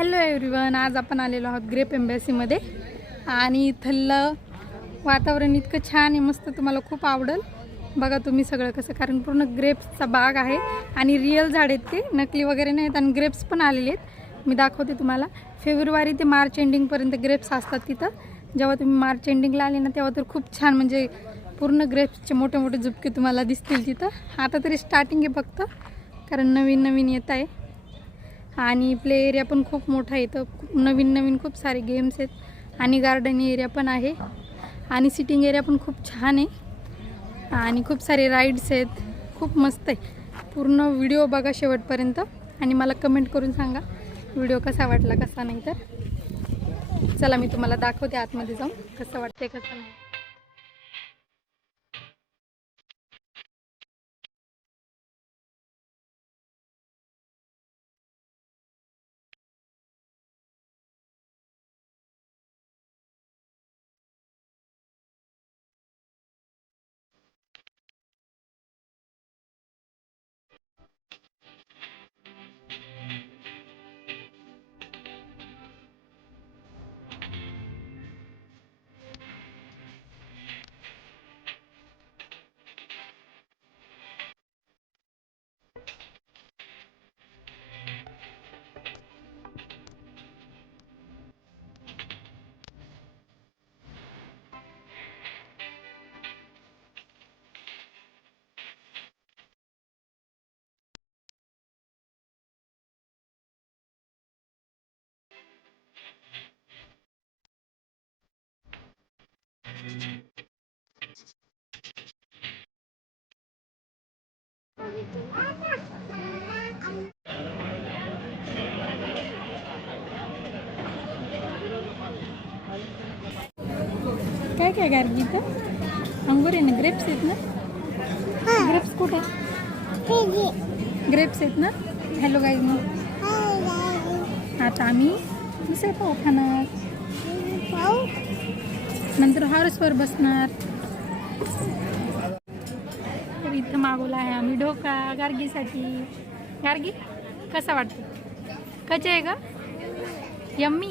Hello everyone आज आपण आलेलो आहोत ग्रेप एम्बॅसीमध्ये. आणि इथलं वातावरण इतकं छान आहे मस्त तुम्हाला खूप आवडेल. बघा तुम्ही सगळं कसं कारण पूर्ण ग्रेप्सचा बाग आहे आणि रिअल झाड आहेत ते नकली वगैरे नाहीत आणि ग्रेप्स पण आलेले आहेत. मी दाखवते तुम्हाला. फेब्रुवारी ते मार्च एंडिंगपर्यंत ग्रेप्स असतात तिथं. जेव्हा तुम्ही मार्च एंडिंगला आले ना तेव्हा तर खूप छान म्हणजे पूर्ण ग्रेप्सचे मोठे मोठे झुपके तुम्हाला दिसतील तिथं. आता तरी स्टार्टिंग आहे फक्त कारण नवीन नवीन येत आहे. आणि प्ले एरिया पण खूप मोठा आहे. इथं नवीन नवीन खूप सारे गेम्स आहेत. आणि गार्डन एरिया पण आहे. आणि सिटिंग एरिया पण खूप छान आहे. आणि खूप सारे राईड्स आहेत. खूप मस्त आहे. पूर्ण व्हिडिओ बघा शेवटपर्यंत. आणि मला कमेंट करून सांगा व्हिडिओ कसा वाटला कसा नाही तर. चला मी तुम्हाला दाखवते आतमध्ये जाऊन कसं वाटते कसं नाही. काय काय गार्गी इथं अंगूर आहे ना ग्रेप्स आहेत ना? ग्रेप्स कुठे? ग्रेप्स आहेत ना? हॅलो गाईज मग. आता आम्ही मिसळ पाव खाणार. नंतर हॉर्सवर बसणार. तर इथं मागवला आहे आम्ही ढोका गार्गीसाठी. गार्गी कसा वाटतो? कचे आहे का? यम्मी?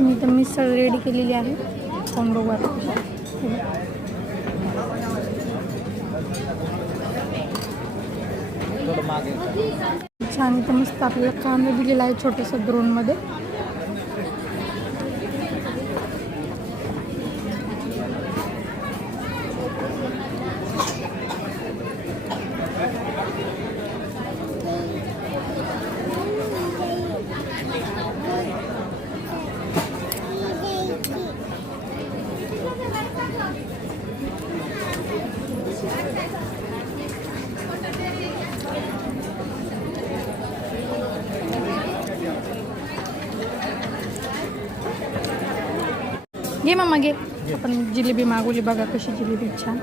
मी तर मिसळ रेडी केलेली आहे. कोंबडो वर छान इथं मस्त आपल्याला कांदा दिलेला आहे छोट्याशा द्रोणमध्ये घे मग घे आपण जिलेबी मागवली बघा कशी जिलेबी छान.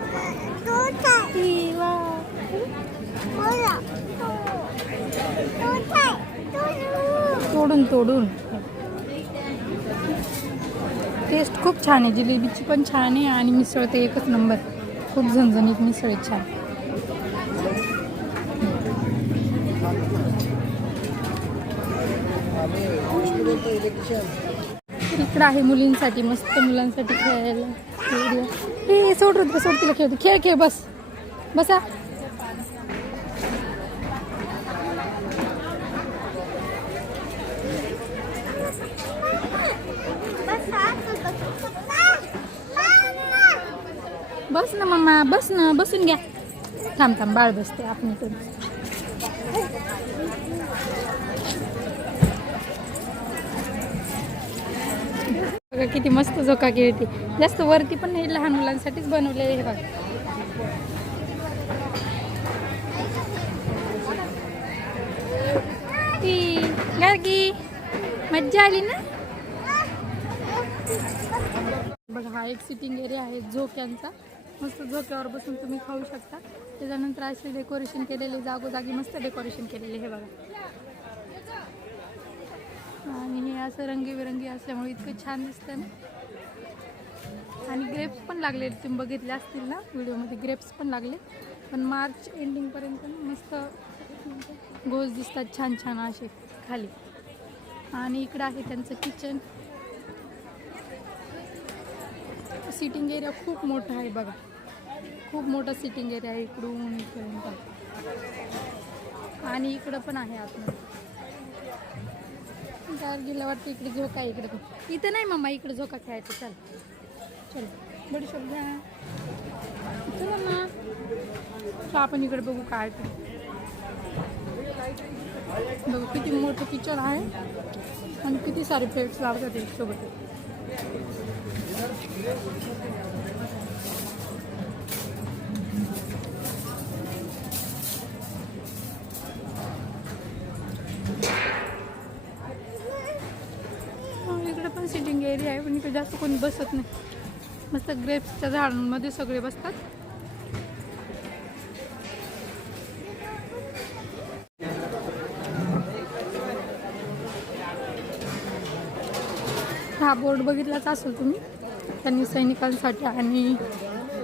तोडून तोडून. टेस्ट खूप छान आहे. जिलेबीची पण छान आहे आणि मिसळ ते एकच नंबर खूप झणझणीत मिसळ आहे. छान. इलेक्शन इकडं आहे मुलींसाठी मस्त मुलांसाठी खेळायला. हे सोड रुद्र सोड तिला खेळतो खेळ खेळ बस. बसा. बस ना मम्मा. बस ना. बसून घ्या. थांब थांब. बाळ बसते आपण इकडे बघा किती मस्त झोका खेळते. जास्त वरती पण नाही लहान मुलांसाठीच बनवले हे बघा. गार्गी मज्जा आली ना? बघा हा एक सिटिंग एरिया आहे झोक्यांचा. मस्त झोक्यावर बसून तुम्ही खाऊ शकता. त्याच्यानंतर असे डेकोरेशन केलेले जागोजागी मस्त डेकोरेशन केलेले हे बघा. आणि हे असं रंगीबेरंगी असल्यामुळे इतकं छान दिसतं ना. आणि ग्रेप्स पण लागले तुम्ही बघितले असतील ना व्हिडिओमध्ये ग्रेप्स पण लागले पण मार्च एंडिंगपर्यंत मस्त गोज दिसतात छान छान असे खाली. आणि इकडं आहे त्यांचं किचन सिटिंग एरिया खूप मोठा आहे बघा. खूप मोठा सिटिंग एरिया आहे इकडून इकडून आणि इकडं पण आहे आतमध्ये. गार्गीला वाटतं इकडे झोका काय इकडे पण इथं नाही मम्मा इकडे झोका खेळायचं. चल. चल. बडीशोप शब्द चला ना आपण इकडे बघू काय बघू किती मोठं किचन आहे. आणि किती सारे प्लेट्स लावतात सोबत इकडे जास्त कोणी बसत नाही. मस्त ग्रेप्सच्या झाडांमध्ये सगळे बसतात. हा बोर्ड बघितलाच असेल तुम्ही? त्यांनी सैनिकांसाठी आणि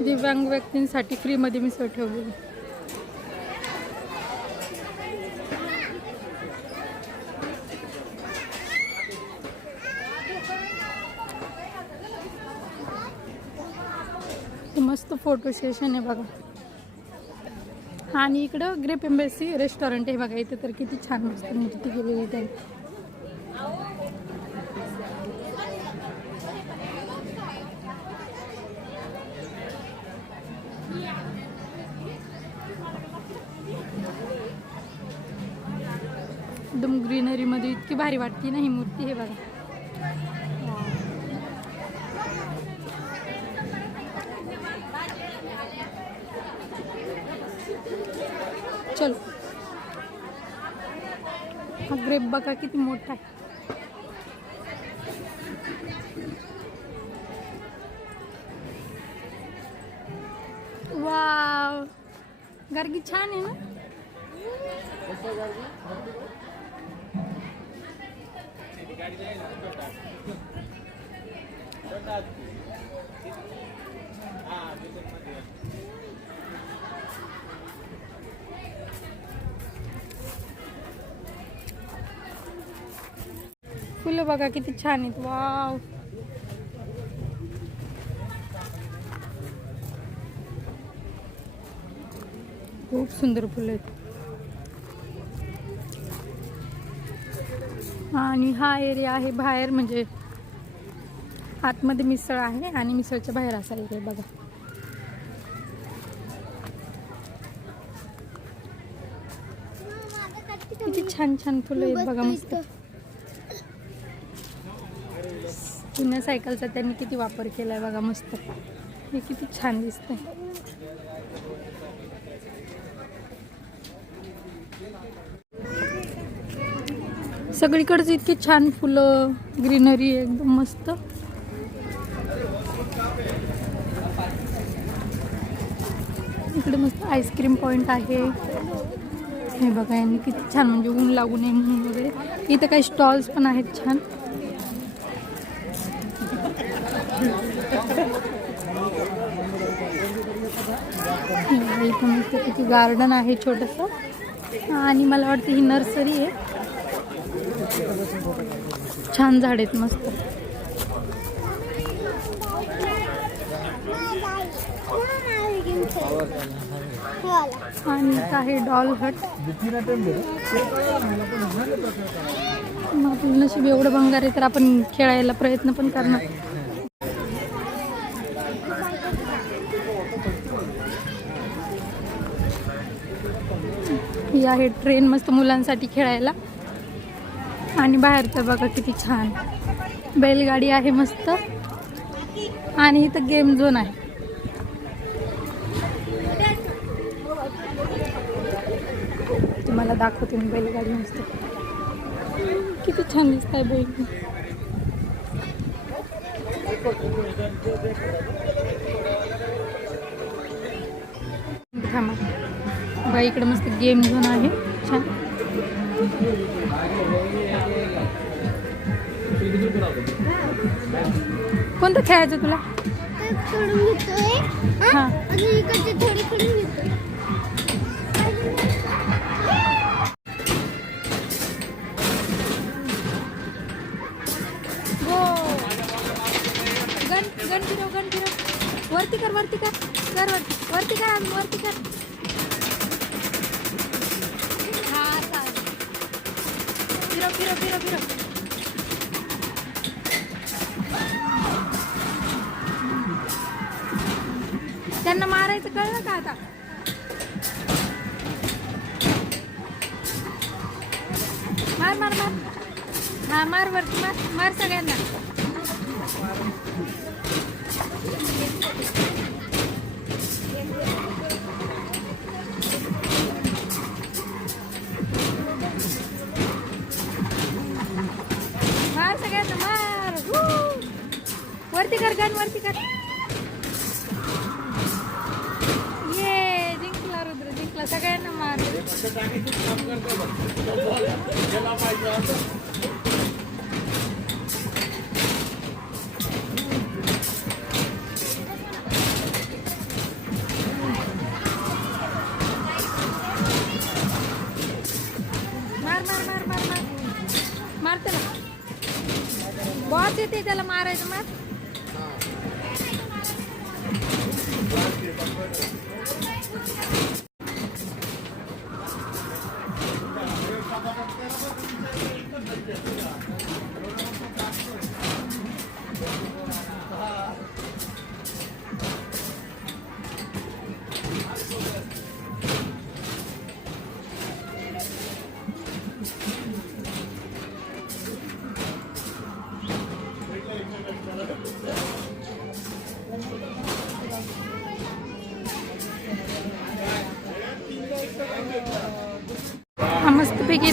दिव्यांग व्यक्तींसाठी फ्रीमध्ये मिसळ ठेवलेली हे मस्त फोटो सेशन आहे बघा. आणि इकडं ग्रेप एम्बेसी रेस्टॉरंट आहे बघा. इथे तर किती छान मस्त मूर्ती केलेली आहे त्यांनी. एकदम ग्रीनरीमध्ये इतकी भारी वाटते ना ही मूर्ती हे बघा. बघा किती मोठा आहे वाव गर्गी छान आहे ना फुलं बघा किती छान आहेत. वाव. खूप सुंदर फुलं आहेत. आणि हा एरिया आहे बाहेर म्हणजे आतमध्ये मिसळ आहे आणि मिसळच्या बाहेर असा एरिया बघा. किती छान छान फुलं आहेत बघा मस्त. जुन्या सायकलचा त्यांनी किती वापर केला आहे बघा मस्त. हे किती छान दिसतंय. सगळीकडच इतकी छान फुलं ग्रीनरी एकदम मस्त. इकडे मस्त आईस्क्रीम पॉइंट आहे. हे बघा यांनी किती छान म्हणजे ऊन लागू नये म्हणून वगैरे. इथं काही स्टॉल्स पण आहेत छान हे बघा, इथं मस्त किती गार्डन आहे छोटंसं. आणि मला वाटतं ही नर्सरी आहे. छान झाड आहेत मस्त. आणि आहे डॉल हट मग आपलं नशीब एवढं भंगार आहे तर आपण खेळायला प्रयत्न पण करणार. ही आहे ट्रेन मस्त मुलांसाठी खेळायला. आणि बाहेरचं बघा किती छान. बैलगाडी आहे मस्त. आणि इथं गेम झोन आहे. तुम्हाला दाखवते मी बैलगाडी मस्त. किती छान दिसत आहे बैल. थांबा. बघा इकडे मस्त गेम झोन आहे छान. कोणतं खेळायचं तुला? हा? गण गण फिरव गण फिरव वरती कर वरती कर. कर वरती. वरती कर आम्ही वरती कर. हा फिरो फिरो फिरो फिरो त्यांना मारायचं कळलं का आता? मार मार मार. हा मार वरती मार. मार सगळ्यांना. येते त्याला मारायचं मार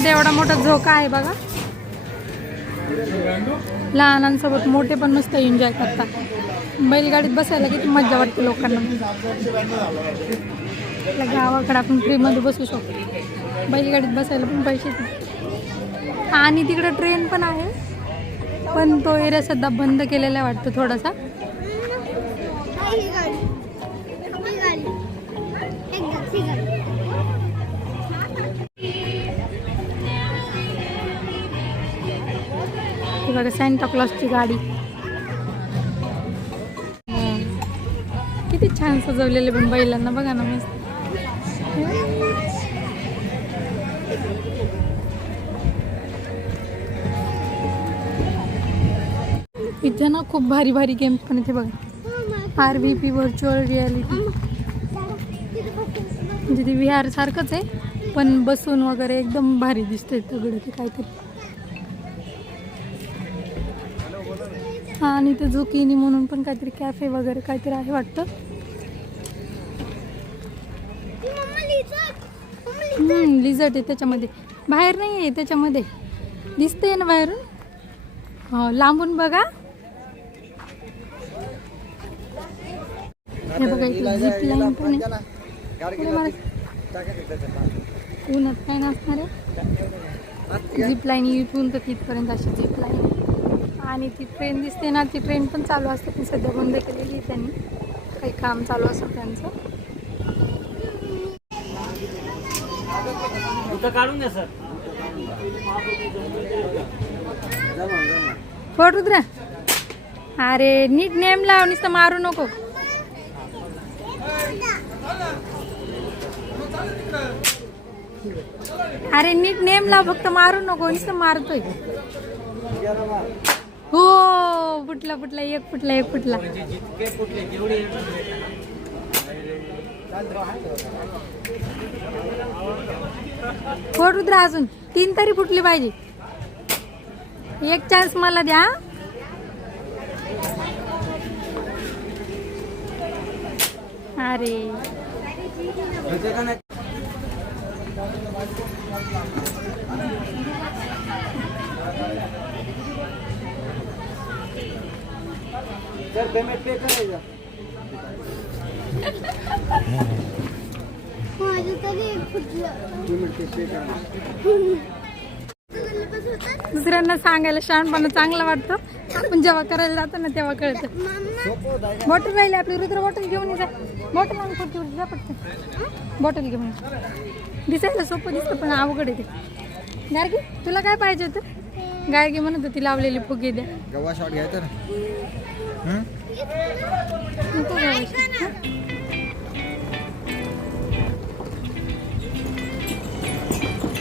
मस्तपैकी इथे एवढा मोठा झोका आहे बघा. लहानांसोबत मोठे पण मस्त एन्जॉय करतात. बैलगाडीत बसायला किती मजा वाटते लोकांना. आपल्या गावाकडे आपण फ्रीमध्ये बसू शकतो. बैलगाडीत बसायला पण पैसे आणि तिकडे ट्रेन पण आहे. पण तो एरिया सध्या बंद केलेला वाटतो वाटतं थोडासा. तिकडे बघा सॅन्टा क्लॉसची गाडी. किती छान सजवलेले पण बैलांना बघा ना मस्त. इथे ना खूप भारी भारी गेम्स पण इथे बघा. R V P virtual reality म्हणजे ते विहार सारखंच आहे पण बसून वगैरे एकदम भारी दिसतंय सगळं ते काहीतरी. आणि ते झुकिनी म्हणून पण काहीतरी कॅफे वगैरे काहीतरी आहे वाटतं. लिझर्ट आहे त्याच्यामध्ये. बाहेर नाही आहे त्याच्यामध्ये. दिसतंय ना बाहेरून? हो लांबून बघा. हे बघा झिप लाईन पण आहे. उन्हात काय नसणार आहे? झिप लाईन इथून तर तिथपर्यंत अशी झिप लाईन आणि ती ट्रेन दिसते ना ती ट्रेन पण चालू असते. पण सध्या बंद केलेली आहे त्यांनी. काही काम चालू असेल त्यांचं. काढून द्या सर. फोट उतरा अरे नीट नेम लाव नुसतं मारू नको. अरे नीट नेम लाव फक्त मारू नको नुसतं मारतोय. हो फुटला फुटला एक फुटला एक फुटला जितके हो, द्या अजून तीन तरी फुटली पाहिजे. एक चान्स मला द्या. अरे. सर पेमेंट पे करायचं माझं तरी एक फुटलं पेमेंट पे पे? दुसऱ्यांना सांगायला शहाणपणा चांगला वाटतो. आपण जेव्हा करायला जातो ना तेव्हा कळतं. मम्मा बॉटल राहिली आपली रुद्र बॉटल घेऊन ये जा. बॉटल आणून पुढची जा पटकन. बॉटल घेऊन ये. दिसायला सोपं दिसतं पण अवघड आहे ते. गार्गी तुला काय पाहिजे होतं? गार्गी म्हणत होती लावलेली फुगे द्या. गव्हा शॉट घ्यायचा ना. हं? नको गावाची.